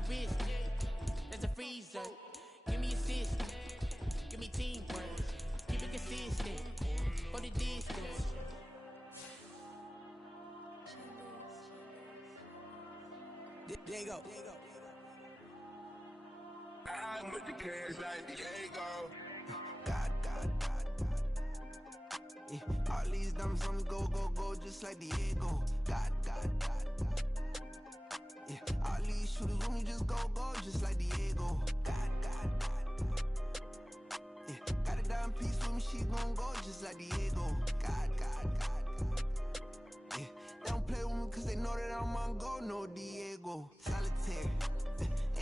no business. That's a freezer. Give me assist. Give me teamwork. Keep it consistent. For the distance. There you go. I'm with the cash like Diego. God. Yeah, all these diamonds on me go, just like Diego. God. Yeah, all these shooters with me just go, just like Diego. God. Yeah, got a dime piece with me, she gon' go just like Diego. God. Yeah, they don't play with me cause they know that I'm on go, no Diego. Solitaire.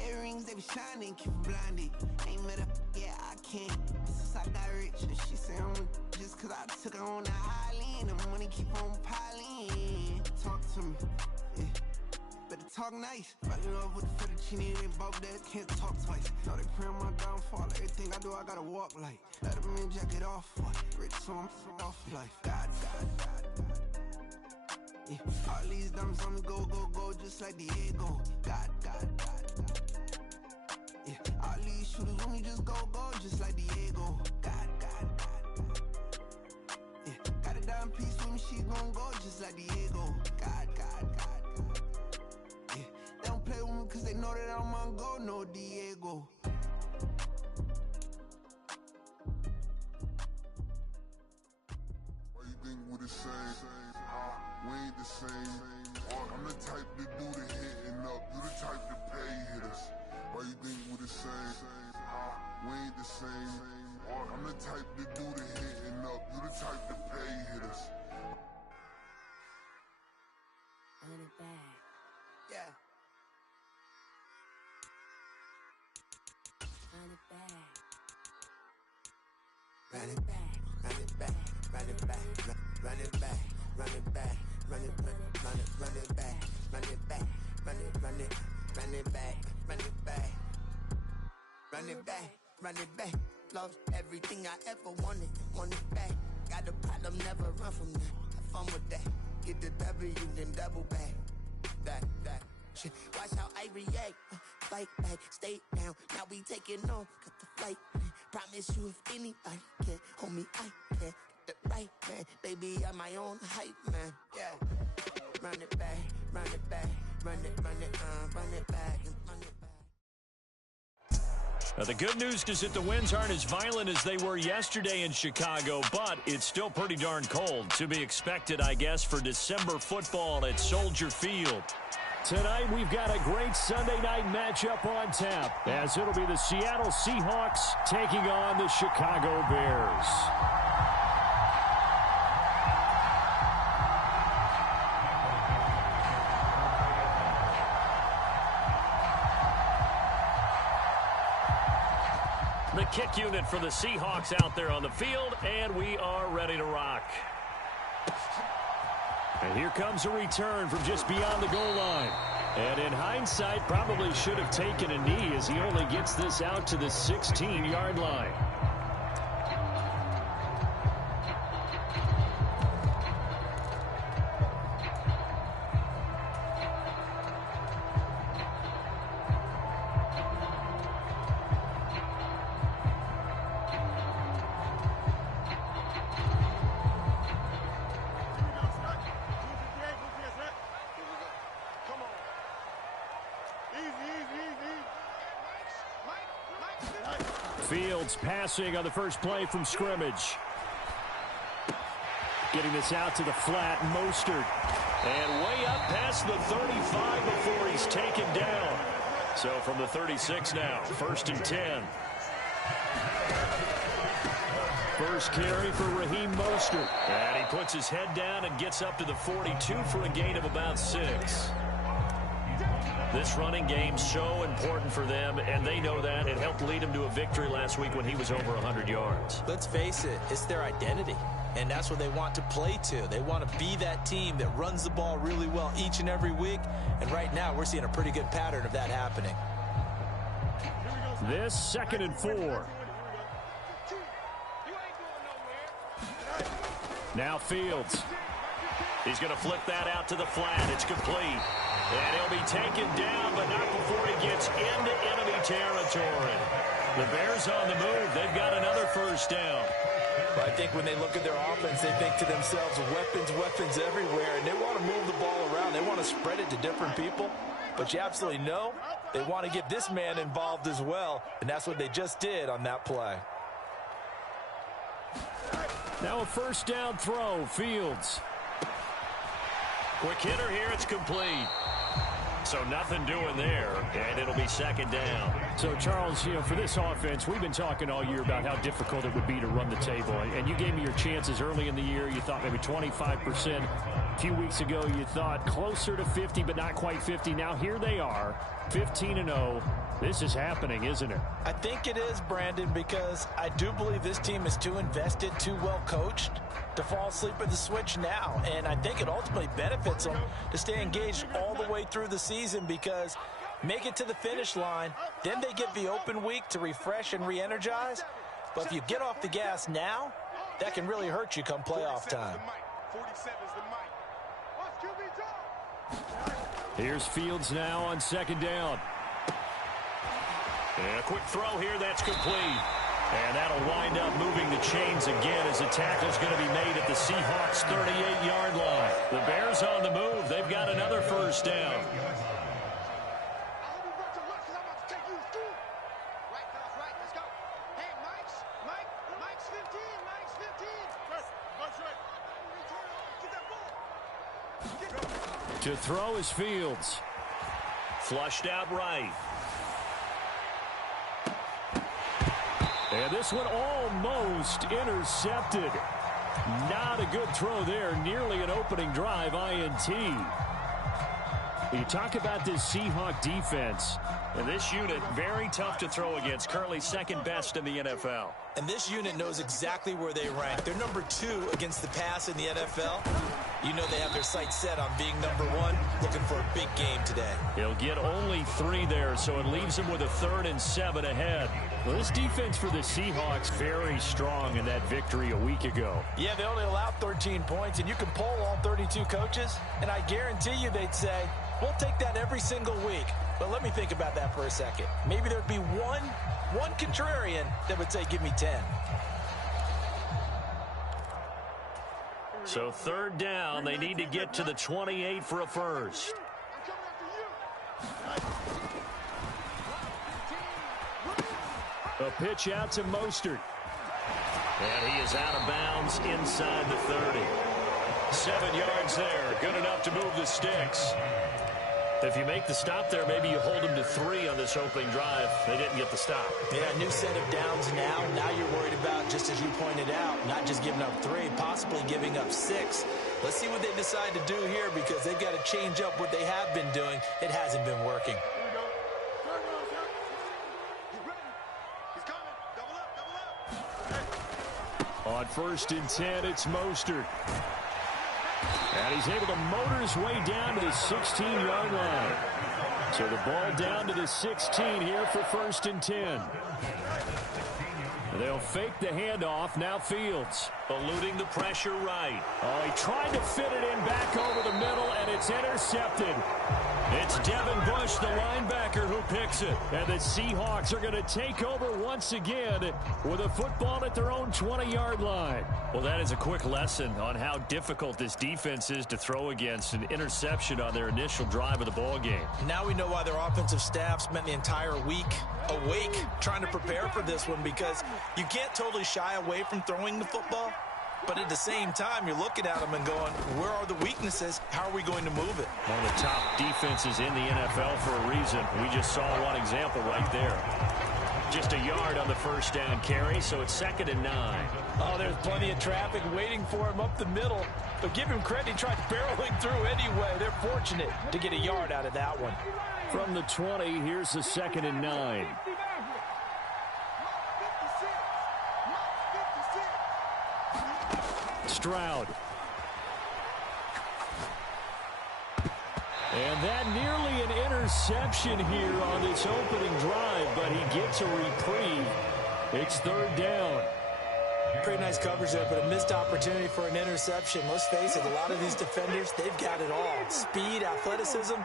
Earrings, they be shining, keep it blinded. Ain't met up, yeah, I can't. Since I got rich, and she say I'm just cause I took her on the island. The money keep on piling. Talk to me, yeah. Better talk nice. Fucking up with the fettuccine, they both that can't talk twice. Know they pray on my downfall. Everything I do, I gotta walk like. Let them in, jacket off. Rich, so I'm off life. God. Yeah, all these diamonds on me go, just like Diego. God. Yeah, all these shooters with me just go, just like Diego. God. Yeah, got a dime piece with me, she gon' go just like Diego. God. Yeah, they don't play with me cause they know that I'm on go, no Diego. Why you think we the same? We ain't the same. I'm the type to do the hitting up. You the type to pay hitters. Why you think we the same? We ain't the same. I'm the type to do the hitting up. You the type to pay hitters. Run it back. Yeah. Run it back. Run it back. Run it back. Run it back. Run it back. Run it back. Run it back. Run it back. Run it back. Run it back. Run it back. Run it back. Run it back. Run it back. Love everything I ever wanted. Want it back. Got a problem, never run from that. Have fun with that. Get the W, then double back. That shit. Watch how I react. Fight back, stay down. Now we taking off. Got the flight. Promise you if anybody can hold me, I can. Get the right man. Baby, I'm my own hype man. Yeah. Run it back. Run it back. Run it back. Run it back. Now, the good news is that the winds aren't as violent as they were yesterday in Chicago, but it's still pretty darn cold. To be expected, I guess, for December football at Soldier Field. Tonight, we've got a great Sunday night matchup on tap, as it'll be the Seattle Seahawks taking on the Chicago Bears. The kick unit for the Seahawks out there on the field, and we are ready to rock. And here comes a return from just beyond the goal line. And in hindsight, probably should have taken a knee as he only gets this out to the 16-yard line. Fields passing on the first play from scrimmage. Getting this out to the flat, Mostert. And way up past the 35 before he's taken down. So from the 36 now, 1st and 10. First carry for Raheem Mostert. And he puts his head down and gets up to the 42 for a gain of about 6. This running game's so important for them, and they know that. It helped lead them to a victory last week when he was over 100 yards. Let's face it, it's their identity, and that's what they want to play to. They want to be that team that runs the ball really well each and every week, and right now we're seeing a pretty good pattern of that happening. This 2nd and 4. Now Fields. He's going to flip that out to the flat. It's complete. And he'll be taken down, but not before he gets into enemy territory. The Bears on the move. They've got another first down. I think when they look at their offense, they think to themselves, weapons everywhere, and they want to move the ball around. They want to spread it to different people. But you absolutely know they want to get this man involved as well, and that's what they just did on that play. Now a first down throw, Fields. Quick hitter here, it's complete. So nothing doing there, and it'll be second down. So, Charles, for this offense, we've been talking all year about how difficult it would be to run the table. And you gave me your chances early in the year. You thought maybe 25%. A few weeks ago, you thought closer to 50, but not quite 50. Now here they are, 15-0. This is happening, isn't it? I think it is, Brandon, because I do believe this team is too invested, too well coached to fall asleep at the switch now. And I think it ultimately benefits them to stay engaged all the way through the season, because make it to the finish line, then they get the open week to refresh and re-energize. But if you get off the gas now, that can really hurt you come playoff time. Here's Fields now on second down. And a quick throw here, that's complete. And that'll wind up moving the chains again as the tackle's going to be made at the Seahawks' 38-yard line. The Bears on the move. They've got another first down. To throw is Fields. Flushed out right. And this one almost intercepted. Not a good throw there. Nearly an opening drive, INT. You talk about this Seahawk defense. And this unit, very tough to throw against. Currently second best in the NFL. And this unit knows exactly where they rank. They're number 2 against the pass in the NFL. You know they have their sights set on being number 1, looking for a big game today. He'll get only 3 there, so it leaves him with a 3rd and 7 ahead. Well, this defense for the Seahawks very strong in that victory a week ago. Yeah, they only allowed 13 points, and you can poll all 32 coaches, and I guarantee you they'd say, we'll take that every single week. But let me think about that for a second. Maybe there'd be one contrarian that would say, give me 10. So 3rd down, they need to get to the 28 for a first. A pitch out to Mostert. And he is out of bounds inside the 30. 7 yards there, good enough to move the sticks. If you make the stop there, maybe you hold them to 3 on this opening drive. They didn't get the stop. Yeah, new set of downs now. Now you're worried about, just as you pointed out, not just giving up 3, possibly giving up 6. Let's see what they decide to do here, because they've got to change up what they have been doing. It hasn't been working. On 1st and 10, it's Mostert. And he's able to motor his way down to the 16-yard line. So the ball down to the 16 here for 1st and 10. They'll fake the handoff. Now Fields. Eluding the pressure right. Oh, he tried to fit it in back over the middle, and it's intercepted. It's Devin Bush, the linebacker, who picks it. And the Seahawks are going to take over once again with a football at their own 20-yard line. Well, that is a quick lesson on how difficult this defense is to throw against. An interception on their initial drive of the ball game. Now we know why their offensive staff spent the entire week awake trying to prepare for this one, because you can't totally shy away from throwing the football. But at the same time, you're looking at them and going, where are the weaknesses? How are we going to move it? One of the top defenses in the NFL for a reason. We just saw one example right there. Just a yard on the first down carry, so it's 2nd and 9. Oh, there's plenty of traffic waiting for him up the middle. But give him credit, he tried barreling through anyway. They're fortunate to get a yard out of that one. From the 20, here's the 2nd and 9. Stroud. And that nearly an interception here on this opening drive, but he gets a reprieve. It's 3rd down. create nice coverage there, but a missed opportunity for an interception. Let's face it, a lot of these defenders, they've got it all. Speed, athleticism,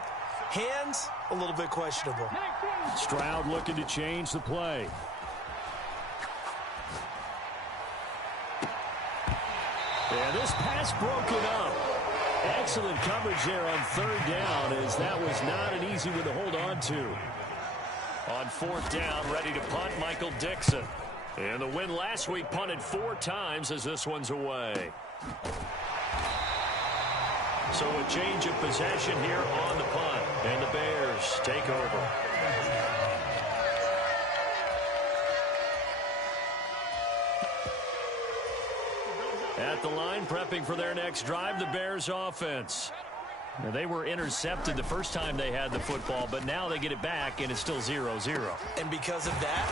hands, a little bit questionable. Stroud looking to change the play. And this pass broken up. Excellent coverage there on third down, as that was not an easy one to hold on to. On fourth down, ready to punt, Michael Dixon. And the win last week punted 4 times as this one's away. So a change of possession here on the punt. And the Bears take over. At the line, prepping for their next drive, the Bears offense. Now, they were intercepted the first time they had the football, but now they get it back, and it's still 0-0. And because of that,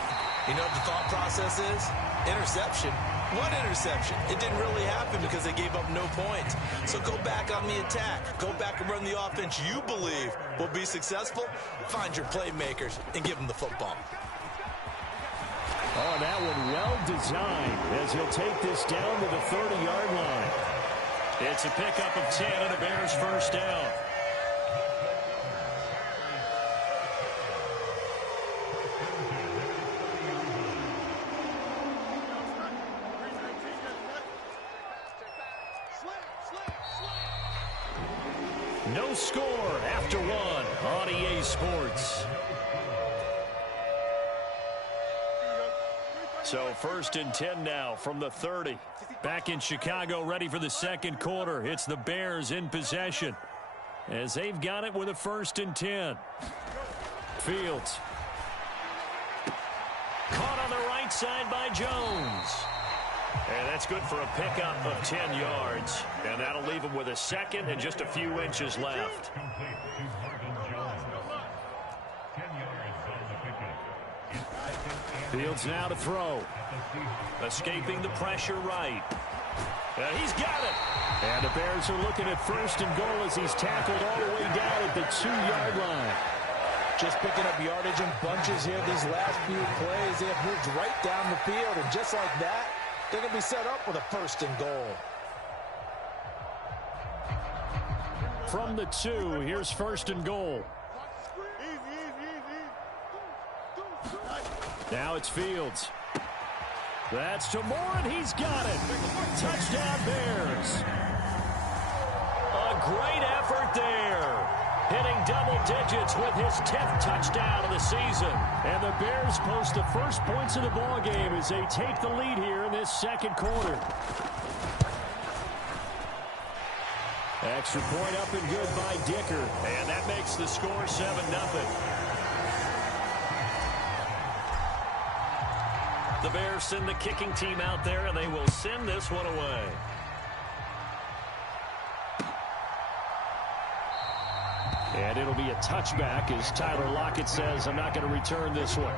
you know what the thought process is? Interception. What interception? It didn't really happen because they gave up no points. So go back on the attack. Go back and run the offense you believe will be successful. Find your playmakers and give them the football. Oh, that one well designed as he'll take this down to the 30-yard line. It's a pickup of 10 and a Bears first down. No score after one on EA Sports. So first and 10 now from the 30. Back in Chicago, ready for the second quarter. It's the Bears in possession as they've got it with a first and 10. Fields. Caught on the right side by Jones. And that's good for a pickup of 10 yards. And that'll leave him with a second and just a few inches left. Fields now to throw. Escaping the pressure right. He's got it. And the Bears are looking at first and goal as he's tackled all the way down at the 2-yard line. Just picking up yardage in bunches here these last few plays. They have moved right down the field, and just like that, they're going to be set up with a first and goal. From the 2, here's first and goal. Now it's Fields. That's to Moore, and he's got it. Touchdown, Bears. A great effort there. Hitting double digits with his 10th touchdown of the season. And the Bears post the first points of the ball game as they take the lead here in this second quarter. Extra point up and good by Dicker. And that makes the score 7-0. The Bears send the kicking team out there, and they will send this one away. And it'll be a touchback as Tyler Lockett says, I'm not going to return this one.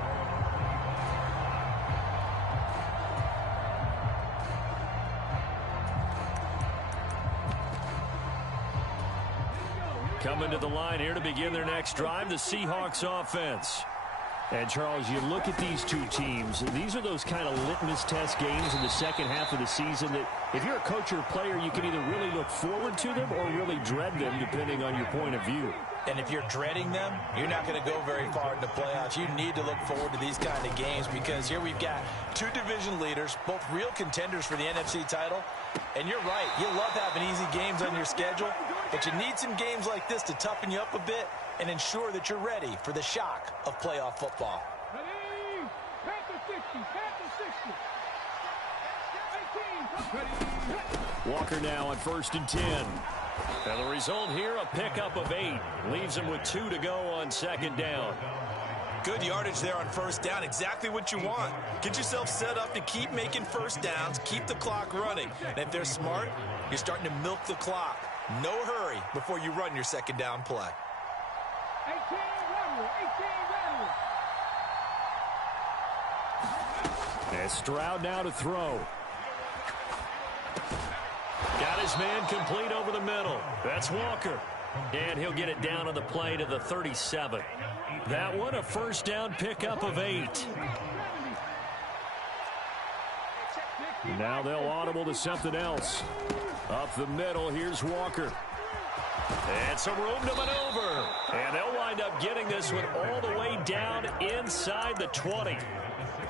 Coming to the line here to begin their next drive, the Seahawks offense. And, Charles, you look at these two teams, these are those kind of litmus test games in the second half of the season that if you're a coach or a player, you can either really look forward to them or really dread them, depending on your point of view. And if you're dreading them, you're not going to go very far in the playoffs. You need to look forward to these kind of games because here we've got two division leaders, both real contenders for the NFC title. And you're right, you love having easy games on your schedule, but you need some games like this to toughen you up a bit and ensure that you're ready for the shock of playoff football. Walker now on first and 10. And the result here, a pickup of 8. Leaves him with 2 to go on second down. Good yardage there on first down. Exactly what you want. Get yourself set up to keep making first downs, keep the clock running. And if they're smart, you're starting to milk the clock. No hurry before you run your second down play. 18 And Stroud now to throw. Got his man complete over the middle. That's Walker. And he'll get it down on the play to the 37. That one, a first down pickup of 8. Now they'll audible to something else. Up the middle, here's Walker. And some room to maneuver. And they'll wind up getting this one all the way down inside the 20.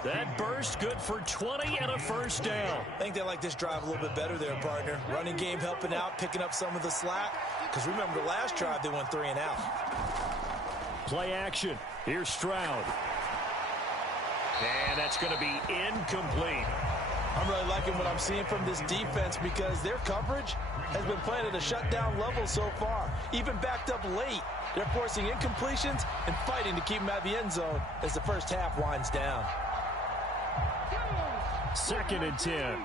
That burst good for 20 and a first down. I think they like this drive a little bit better there, partner. Running game helping out, picking up some of the slack. Because remember, the last drive they went 3 and out. Play action. Here's Stroud. And that's going to be incomplete. I'm really liking what I'm seeing from this defense because their coverage has been playing at a shutdown level so far. Even backed up late, they're forcing incompletions and fighting to keep them out of the end zone as the first half winds down. 2nd and 10.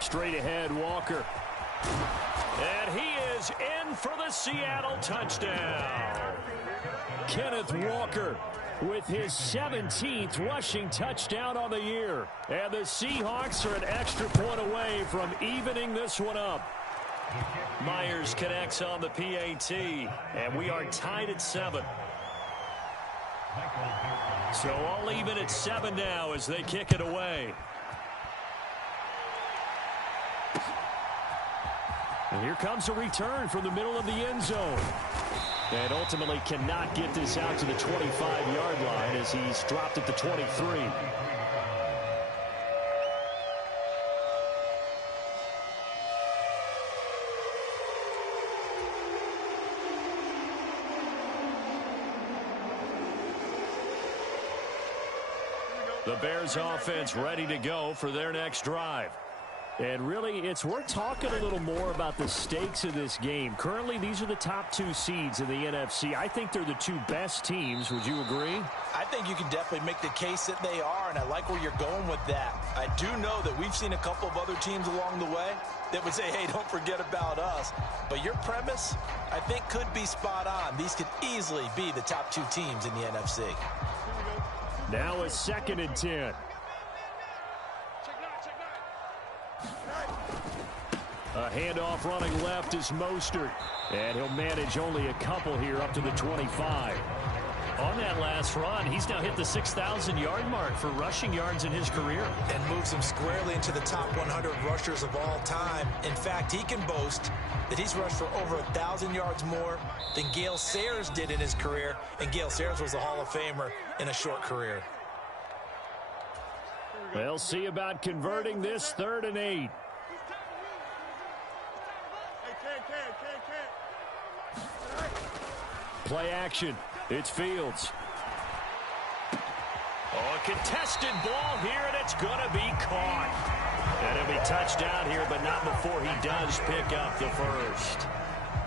Straight ahead, Walker. And he is in for the Seattle touchdown. Kenneth Walker with his 17th rushing touchdown on the year. And the Seahawks are an extra point away from evening this one up. Myers connects on the PAT, and we are tied at 7. So all even at 7 now as they kick it away. And here comes a return from the middle of the end zone. And ultimately cannot get this out to the 25-yard line as he's dropped at the 23. The Bears offense ready to go for their next drive. And really, it's worth talking a little more about the stakes of this game. Currently, these are the top 2 seeds in the NFC. I think they're the 2 best teams. Would you agree? I think you can definitely make the case that they are, and I like where you're going with that. I do know that we've seen a couple of other teams along the way that would say, hey, don't forget about us. But your premise, I think, could be spot on. These could easily be the top 2 teams in the NFC. Now a 2nd and 10. A handoff running left is Mostert. And he'll manage only a couple here up to the 25. On that last run, he's now hit the 6,000-yard mark for rushing yards in his career. And moves him squarely into the top 100 rushers of all time. In fact, he can boast that he's rushed for over 1,000 yards more than Gale Sayers did in his career. And Gale Sayers was a Hall of Famer in a short career. They'll see about converting this 3rd and 8. Play action. It's Fields. Oh, a contested ball here, and it's going to be caught. And it'll be touchdown here, but not before he does pick up the first.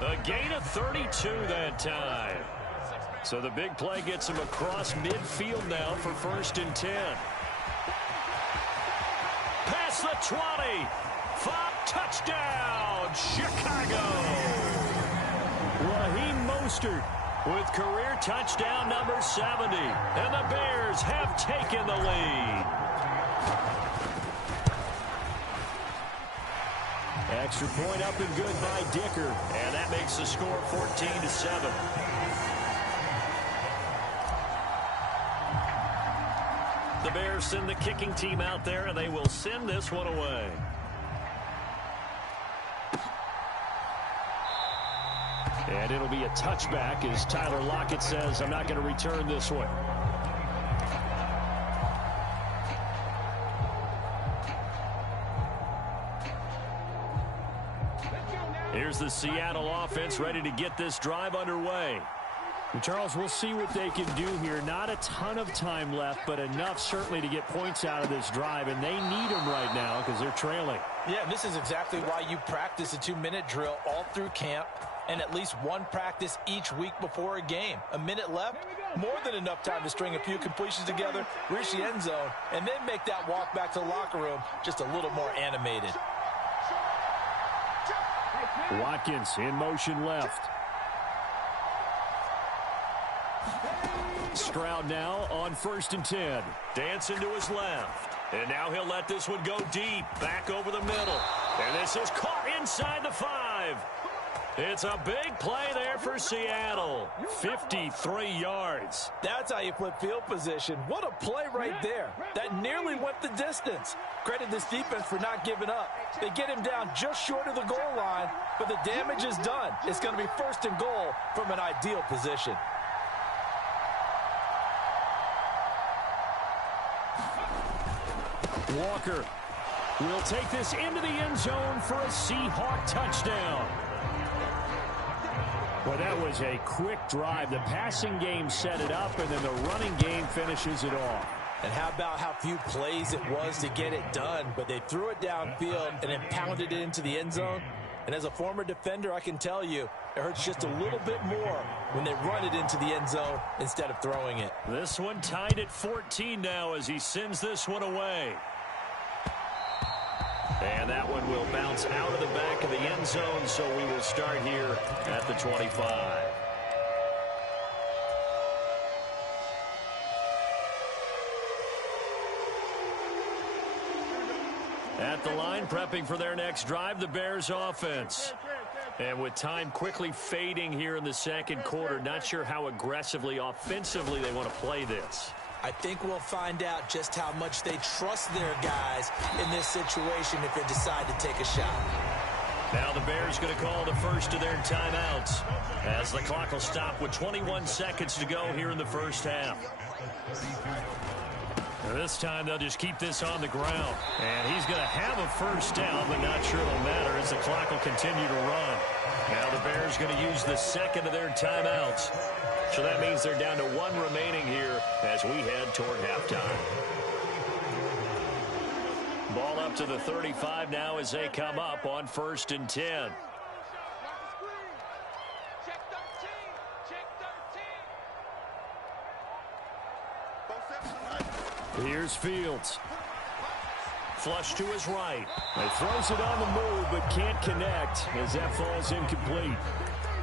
A gain of 32 that time. So the big play gets him across midfield now for 1st and 10. Past the 20. 5 touchdown, Chicago. Raheem Mostert with career touchdown number 70. And the Bears have taken the lead. Extra point up and good by Dicker. And that makes the score 14-7. The Bears send the kicking team out there, and they will send this one away. And it'll be a touchback as Tyler Lockett says, I'm not going to return this one. Here's the Seattle offense ready to get this drive underway. And Charles, we'll see what they can do here. Not a ton of time left, but enough certainly to get points out of this drive, and they need them right now because they're trailing. Yeah, this is exactly why you practice a 2-minute drill all through camp and at least one practice each week before a game. A minute left, more than enough time to string a few completions together, reach the end zone, and then make that walk back to the locker room just a little more animated. Watkins in motion left. Stroud now on 1st and 10. Dancing to his left. And now he'll let this one go deep. Back over the middle. And this is caught inside the 5. It's a big play there for Seattle. 53 yards. That's how you flip field position. What a play right there. That nearly went the distance. Credit this defense for not giving up. They get him down just short of the goal line, but the damage is done. It's going to be 1st and goal from an ideal position. Walker will take this into the end zone for a Seahawk touchdown. Well, that was a quick drive. The passing game set it up, and then the running game finishes it off. And how about how few plays it was to get it done, but they threw it downfield and then pounded it into the end zone. And as a former defender, I can tell you, it hurts just a little bit more when they run it into the end zone instead of throwing it. This one tied at 14 now as he sends this one away. And that one will bounce out of the back of the end zone, so we will start here at the 25. At the line, prepping for their next drive, the Bears offense. And with time quickly fading here in the second quarter, not sure how aggressively, offensively they want to play this. I think we'll find out just how much they trust their guys in this situation if they decide to take a shot. Now the Bears going to call the first of their timeouts as the clock will stop with 21 seconds to go here in the first half. Now this time they'll just keep this on the ground. And he's going to have a first down, but not sure it'll matter as the clock will continue to run. Now the Bears going to use the second of their timeouts. So that means they're down to one remaining here as we head toward halftime. Ball up to the 35 now as they come up on 1st and 10. Here's Fields. Flush to his right. He throws it on the move but can't connect as that falls incomplete.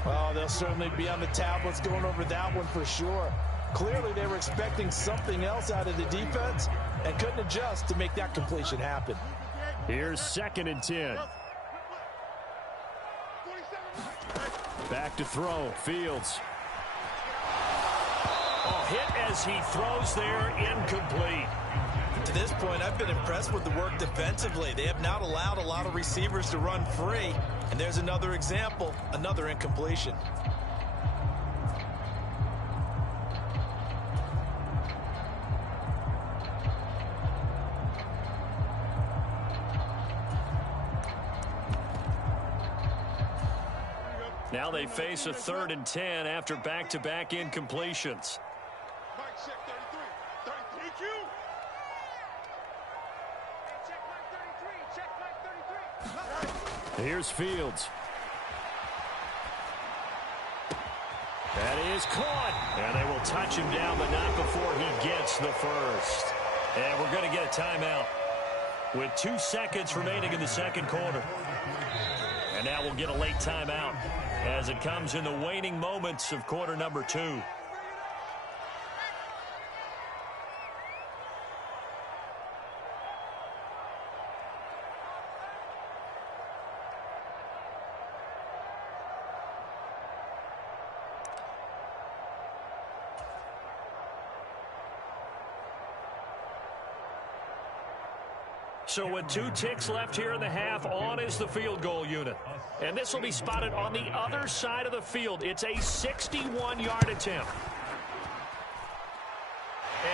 Well, they'll certainly be on the tablets going over that one for sure. Clearly, they were expecting something else out of the defense and couldn't adjust to make that completion happen. Here's 2nd and 10. Back to throw. Fields. Oh, hit as he throws there, incomplete. To this point, I've been impressed with the work defensively. They have not allowed a lot of receivers to run free. And there's another example, another incompletion. Now they face a 3rd and 10 after back-to-back incompletions. Here's Fields. That is caught. And they will touch him down, but not before he gets the first. And we're going to get a timeout with 2 seconds remaining in the second quarter. And now we'll get a late timeout as it comes in the waning moments of quarter number 2. So with 2 ticks left here in the half, on is the field goal unit. And this will be spotted on the other side of the field. It's a 61-yard attempt.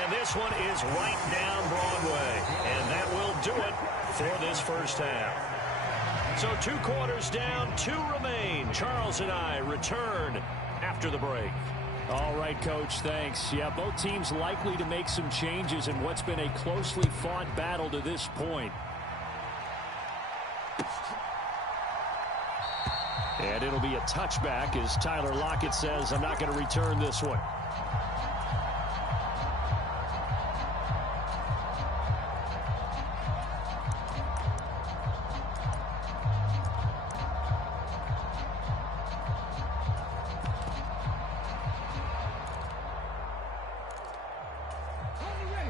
And this one is right down Broadway. And that will do it for this first half. So 2 quarters down, 2 remain. Charles and I return after the break. All right, Coach, thanks. Yeah, both teams likely to make some changes in what's been a closely fought battle to this point. And it'll be a touchback as Tyler Lockett says, I'm not going to return this one.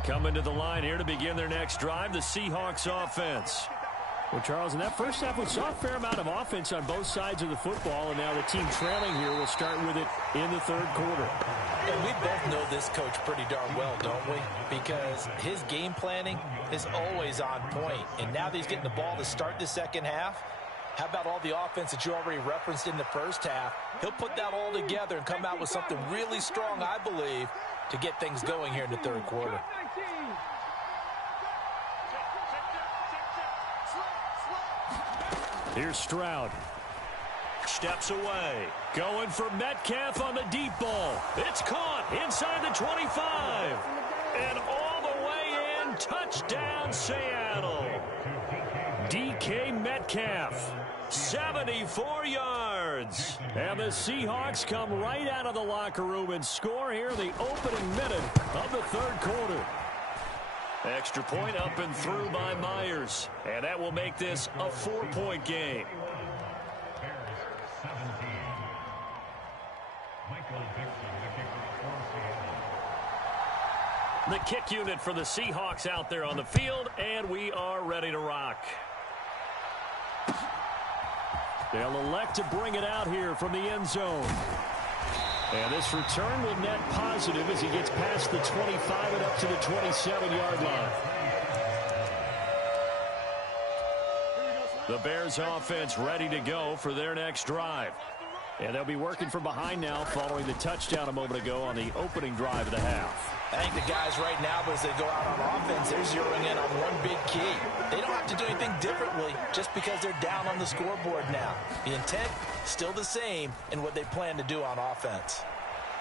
Coming to the line here to begin their next drive, the Seahawks offense. Well, Charles, in that first half, we saw a fair amount of offense on both sides of the football, and now the team trailing here will start with it in the third quarter. And we both know this coach pretty darn well, don't we? Because his game planning is always on point. And now that he's getting the ball to start the second half, how about all the offense that you already referenced in the first half? He'll put that all together and come out with something really strong, I believe, to get things going here in the third quarter. Here's Stroud. Steps away. Going for Metcalf on the deep ball. It's caught inside the 25. And all the way in. Touchdown, Seattle. DK Metcalf. 74 yards. And the Seahawks come right out of the locker room and score here in the opening minute of the third quarter. Extra point up and through by Myers. And that will make this a 4-point game. The kick unit for the Seahawks out there on the field, and we are ready to rock. They'll elect to bring it out here from the end zone. And this return will net positive as he gets past the 25 and up to the 27-yard line. The Bears offense ready to go for their next drive. And they'll be working from behind now following the touchdown a moment ago on the opening drive of the half. I think the guys right now, as they go out on offense, they're zeroing in on one big key. They don't have to do anything differently just because they're down on the scoreboard now. The intent, still the same in what they plan to do on offense.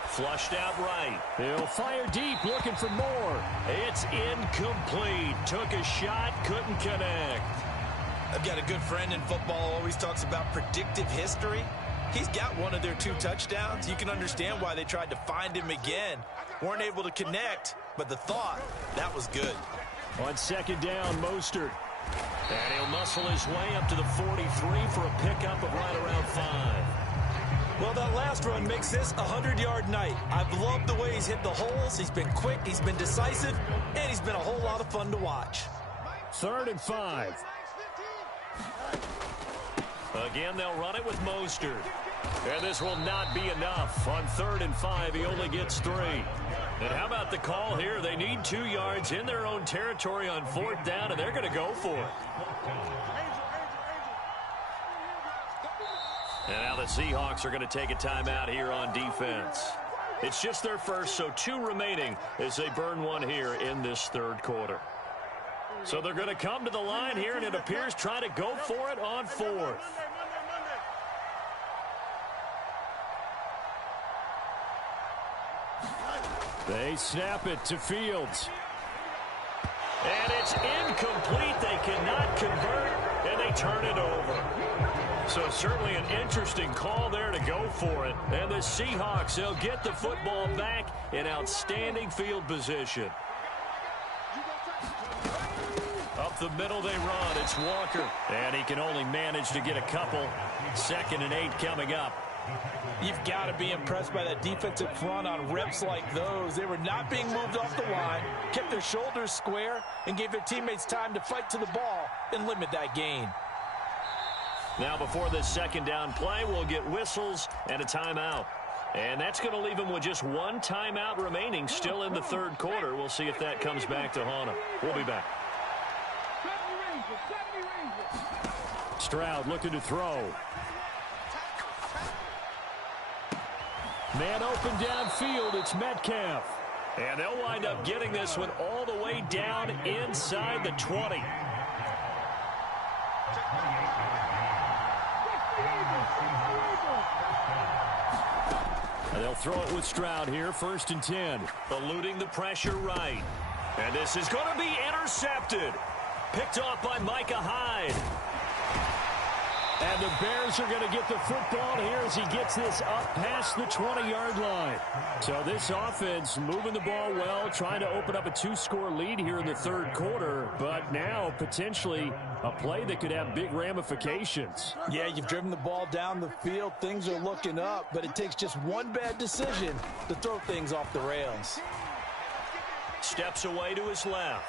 Flushed out right. He'll fire deep, looking for more. It's incomplete. Took a shot, couldn't connect. I've got a good friend in football, always talks about predictive history. He's got one of their 2 touchdowns. You can understand why they tried to find him again. Weren't able to connect, but the thought, that was good. On second down, Mostert. And he'll muscle his way up to the 43 for a pickup of right around 5. Well, that last run makes this a 100-yard night. I've loved the way he's hit the holes. He's been quick, he's been decisive, and he's been a whole lot of fun to watch. 3rd and 5. Again, they'll run it with Mostert. And this will not be enough. On 3rd and 5, he only gets 3. And how about the call here? They need 2 yards in their own territory on 4th down, and they're going to go for it. And now the Seahawks are going to take a timeout here on defense. It's just their first, so 2 remaining as they burn one here in this third quarter. So they're going to come to the line here, and it appears trying to go for it on 4th. They snap it to Fields. And it's incomplete. They cannot convert, and they turn it over. So certainly an interesting call there to go for it. And the Seahawks, they'll get the football back in outstanding field position. Up the middle they run. It's Walker. And he can only manage to get a couple. 2nd and 8 coming up. You've got to be impressed by that defensive front on reps like those. They were not being moved off the line, kept their shoulders square, and gave their teammates time to fight to the ball and limit that gain. Now before this second down play, we'll get whistles and a timeout. And that's going to leave them with just 1 timeout remaining still in the third quarter. We'll see if that comes back to haunt them. We'll be back. Stroud looking to throw. Man open downfield, it's Metcalf. And they'll wind up getting this one all the way down inside the 20. And they'll throw it with Stroud here, 1st and 10. Eluding the pressure right. And this is going to be intercepted. Picked off by Micah Hyde. And the Bears are going to get the football here as he gets this up past the 20-yard line. So this offense moving the ball well, trying to open up a 2-score lead here in the third quarter. But now potentially a play that could have big ramifications. Yeah, you've driven the ball down the field. Things are looking up, but it takes just one bad decision to throw things off the rails. Steps away to his left.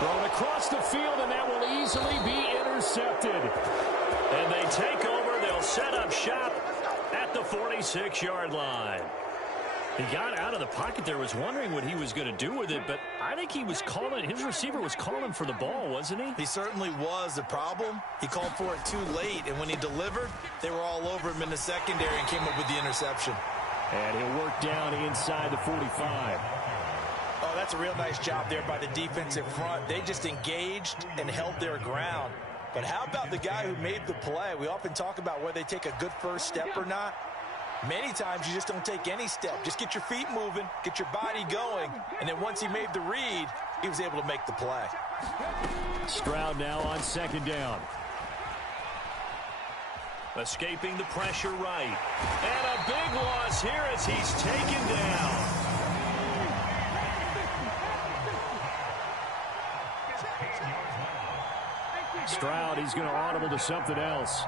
Thrown across the field, and that will easily be intercepted. And they take over. They'll set up shop at the 46-yard line. He got out of the pocket there, was wondering what he was going to do with it, but I think he was calling, his receiver was calling for the ball, wasn't he? He certainly was. The problem, he called for it too late, and when he delivered, they were all over him in the secondary and came up with the interception. And he'll work down inside the 45. Oh, that's a real nice job there by the defensive front. They just engaged and held their ground. But how about the guy who made the play? We often talk about whether they take a good first step or not. Many times you just don't take any step. Just get your feet moving, get your body going, and then once he made the read, he was able to make the play. Stroud now on second down. Escaping the pressure right. And a big loss here as he's taken down. Stroud, he's going to audible to something else.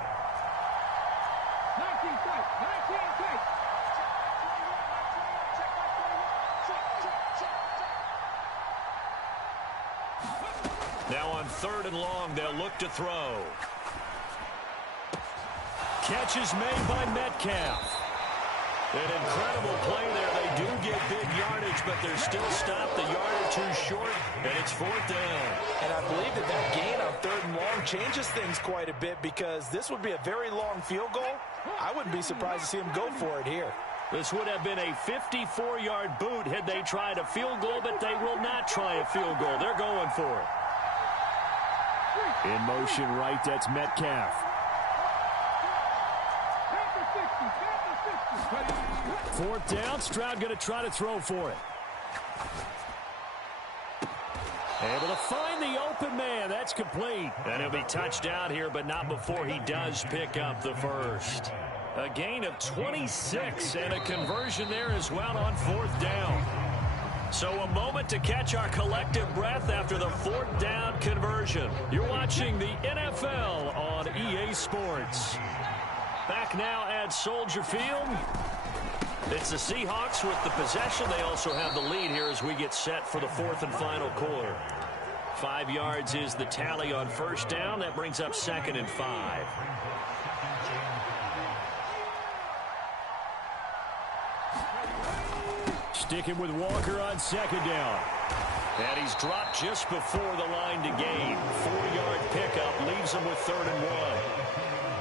Now on 3rd and long, they'll look to throw. Catch is made by Metcalf. An incredible play there. They do get big yardage, but they're still stopped a yard or two short, and it's 4th down. And I believe that gain on 3rd and long changes things quite a bit because this would be a very long field goal. I wouldn't be surprised to see him go for it here. This would have been a 54-yard boot had they tried a field goal, but they will not try a field goal. They're going for it. In motion right, that's Metcalf. 4th down, Stroud going to try to throw for it. Able to find the open man. That's complete. And he'll be touched out here, but not before he does pick up the first. A gain of 26 and a conversion there as well on 4th down. So a moment to catch our collective breath after the 4th down conversion. You're watching the NFL on EA Sports. Back now at Soldier Field. It's the Seahawks with the possession. They also have the lead here as we get set for the 4th and final quarter. 5 yards is the tally on 1st down. That brings up 2nd and 5. Sticking with Walker on 2nd down. And he's dropped just before the line to gain. 4-yard pickup leaves him with 3rd and 1.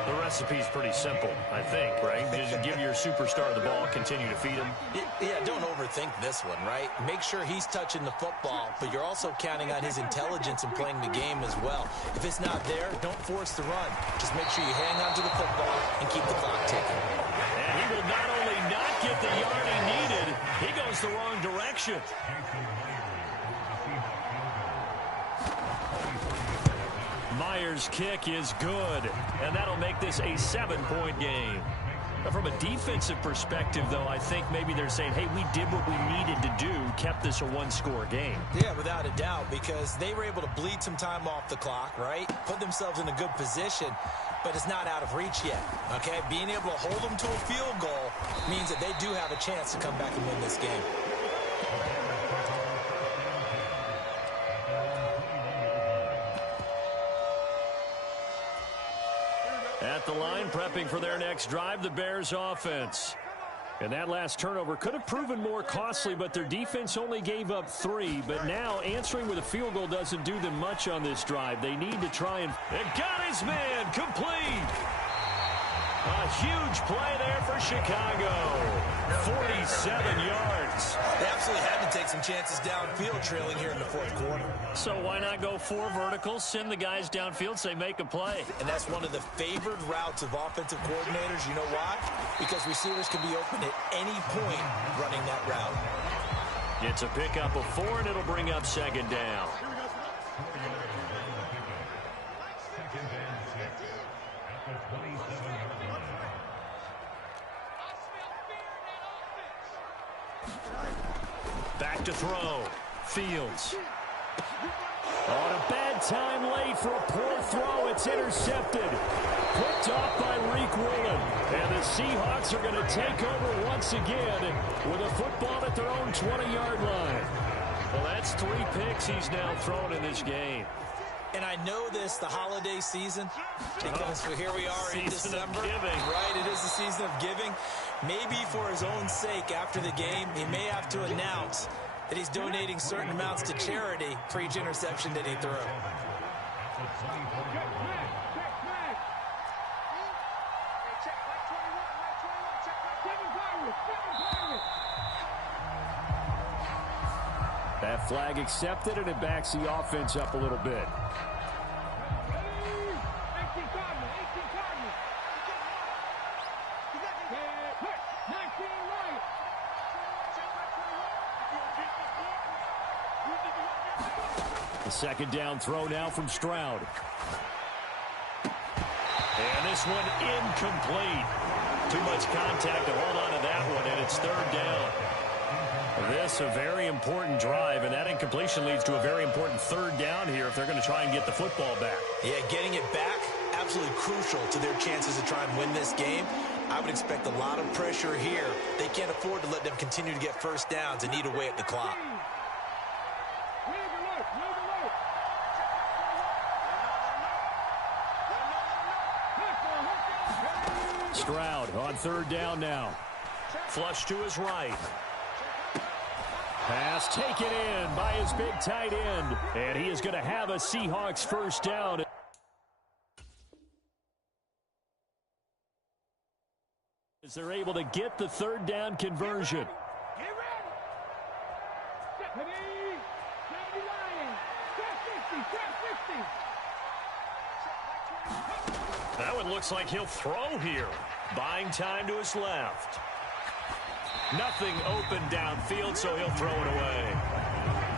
The recipe's pretty simple, I think, right? Just give your superstar the ball, continue to feed him. Yeah, don't overthink this one, right? Make sure he's touching the football, but you're also counting on his intelligence in playing the game as well. If it's not there, don't force the run. Just make sure you hang on to the football and keep the clock ticking. And he will not only not get the yard he needed, he goes the wrong direction. Myers' kick is good, and that'll make this a 7-point game. From a defensive perspective, though, I think maybe they're saying, hey, we did what we needed to do, kept this a 1-score game. Yeah, without a doubt, because they were able to bleed some time off the clock, right? Put themselves in a good position, but it's not out of reach yet, okay? Being able to hold them to a field goal means that they do have a chance to come back and win this game. At the line, prepping for their next drive, the Bears offense. And that last turnover could have proven more costly, but their defense only gave up 3. But now answering with a field goal doesn't do them much on this drive. They need to try and got his man complete. A huge play there for Chicago. 47 yards. They absolutely had to take some chances downfield trailing here in the 4th quarter. So why not go 4 verticals, send the guys downfield, say make a play? And that's one of the favored routes of offensive coordinators. You know why? Because receivers can be open at any point running that route. It's a pickup of 4, and it'll bring up 2nd down. Back to throw. Fields. On a bad time late for a poor throw. It's intercepted. Picked off by Reek Woolen. And the Seahawks are going to take over once again with a football at their own 20-yard line. Well, that's 3 picks he's now thrown in this game. And I know this, the holiday season, because here we are in December. Right, it is the season of giving. Maybe for his own sake, after the game, he may have to announce that he's donating certain amounts to charity for each interception that he threw. That flag accepted, and it backs the offense up a little bit. The second down throw now from Stroud. And this one incomplete. Too much contact to hold on to that one, and it's 3rd down. This a very important drive, and that incompletion leads to a very important 3rd down here if they're going to try and get the football back. Yeah, getting it back, absolutely crucial to their chances to try and win this game. I would expect a lot of pressure here. They can't afford to let them continue to get first downs and eat away at the clock. Stroud on 3rd down now. Flush to his right. Pass taken in by his big tight end. And he is going to have a Seahawks first down. As they're able to get the 3rd down conversion. That one looks like he'll throw here. Buying time to his left. Nothing open downfield, so he'll throw it away.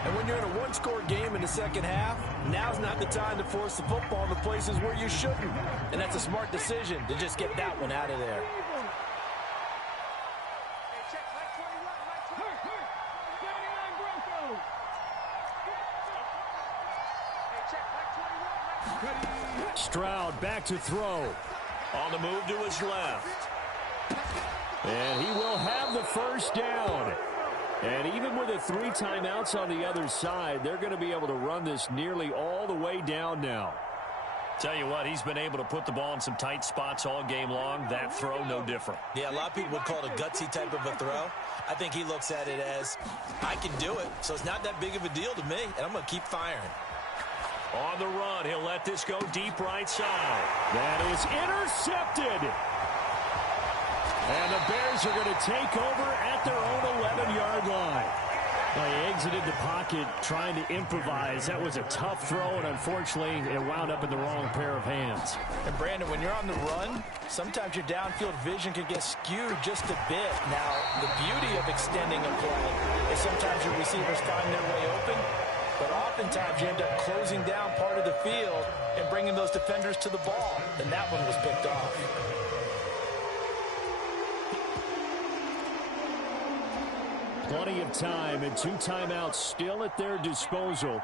And when you're in a one-score game in the second half, now's not the time to force the football to places where you shouldn't. And that's a smart decision to just get that one out of there. Stroud back to throw. On the move to his left. And he will have the first down. And even with the 3 timeouts on the other side, they're going to be able to run this nearly all the way down now. Tell you what, he's been able to put the ball in some tight spots all game long. That throw, no different. Yeah, a lot of people would call it a gutsy type of a throw. I think he looks at it as, I can do it, so it's not that big of a deal to me, and I'm going to keep firing. On the run, he'll let this go deep right side. That is intercepted. And the Bears are going to take over at their own 11-yard line. Well, he exited the pocket trying to improvise. That was a tough throw, and unfortunately, it wound up in the wrong pair of hands. And, Brandon, when you're on the run, sometimes your downfield vision can get skewed just a bit. Now, the beauty of extending a play is sometimes your receivers find their way open, but oftentimes you end up closing down part of the field and bringing those defenders to the ball. And that one was picked off. Plenty of time and 2 timeouts still at their disposal.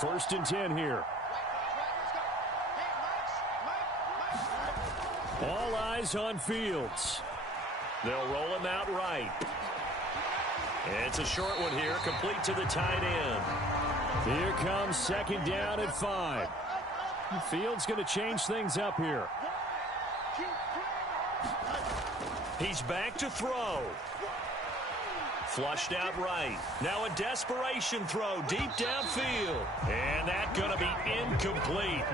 1st and 10 here. All eyes on Fields. They'll roll him out right. It's a short one here, complete to the tight end. Here comes 2nd down and 5. Fields going to change things up here. He's back to throw. Flushed out right. Now a desperation throw deep downfield. And that's going to be incomplete.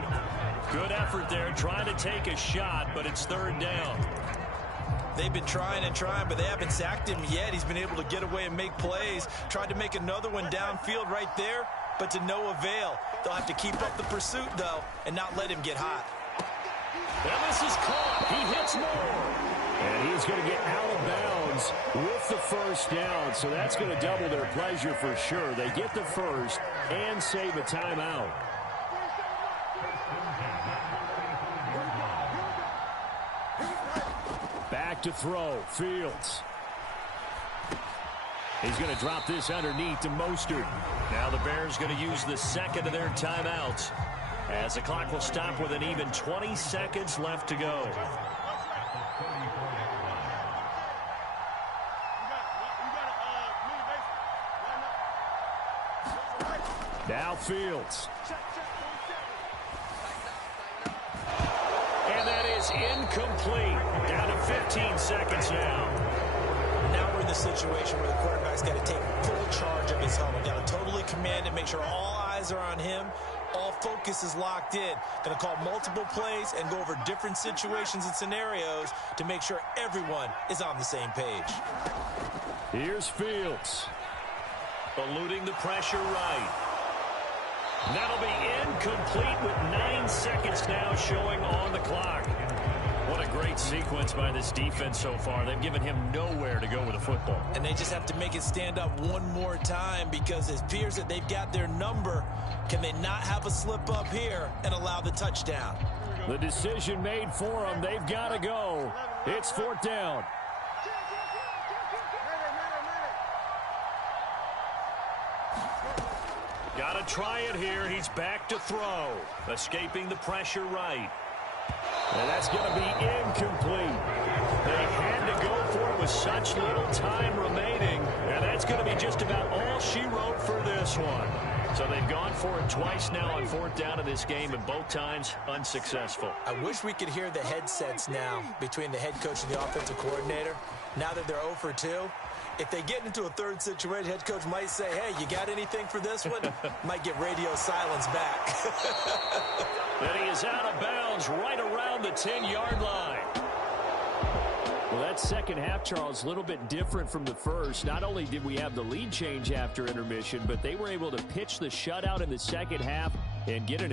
Good effort there trying to take a shot, but it's 3rd down. They've been trying and trying, but they haven't sacked him yet. He's been able to get away and make plays. Tried to make another one downfield right there, but to no avail. They'll have to keep up the pursuit, though, and not let him get hot. Well, this is caught. He hits more. And he's going to get out of bounds with the first down. So that's going to double their pleasure for sure. They get the first and save a timeout. Back to throw. Fields. He's going to drop this underneath to Mostert. Now the Bears going to use the 2nd of their timeouts, as the clock will stop with an even 20 seconds left to go. Now Fields. And that is incomplete. Down to 15 seconds now. Now we're in the situation where the quarterback's got to take full charge of his helmet. Got to totally command it, make sure all eyes are on him. All focus is locked in. Going to call multiple plays and go over different situations and scenarios to make sure everyone is on the same page. Here's Fields. Eluding the pressure right. That'll be incomplete with 9 seconds now showing on the clock. What a great sequence by this defense so far. They've given him nowhere to go with the football. And they just have to make it stand up one more time because it appears that they've got their number. Can they not have a slip up here and allow the touchdown? The decision made for them. They've got to go. It's 4th down. Got to try it here. He's back to throw. Escaping the pressure right. And that's going to be incomplete. They had to go for it with such little time remaining. And that's going to be just about all she wrote for this one. So they've gone for it twice now on 4th down in this game, and both times unsuccessful. I wish we could hear the headsets now between the head coach and the offensive coordinator. Now that they're 0 for 2, if they get into a third situation, head coach might say, hey, you got anything for this one? Might get radio silence back. And he is out of bounds right around the 10-yard line. Well, that second half, Charles, a little bit different from the first. Not only did we have the lead change after intermission, but they were able to pitch the shutout in the second half and get an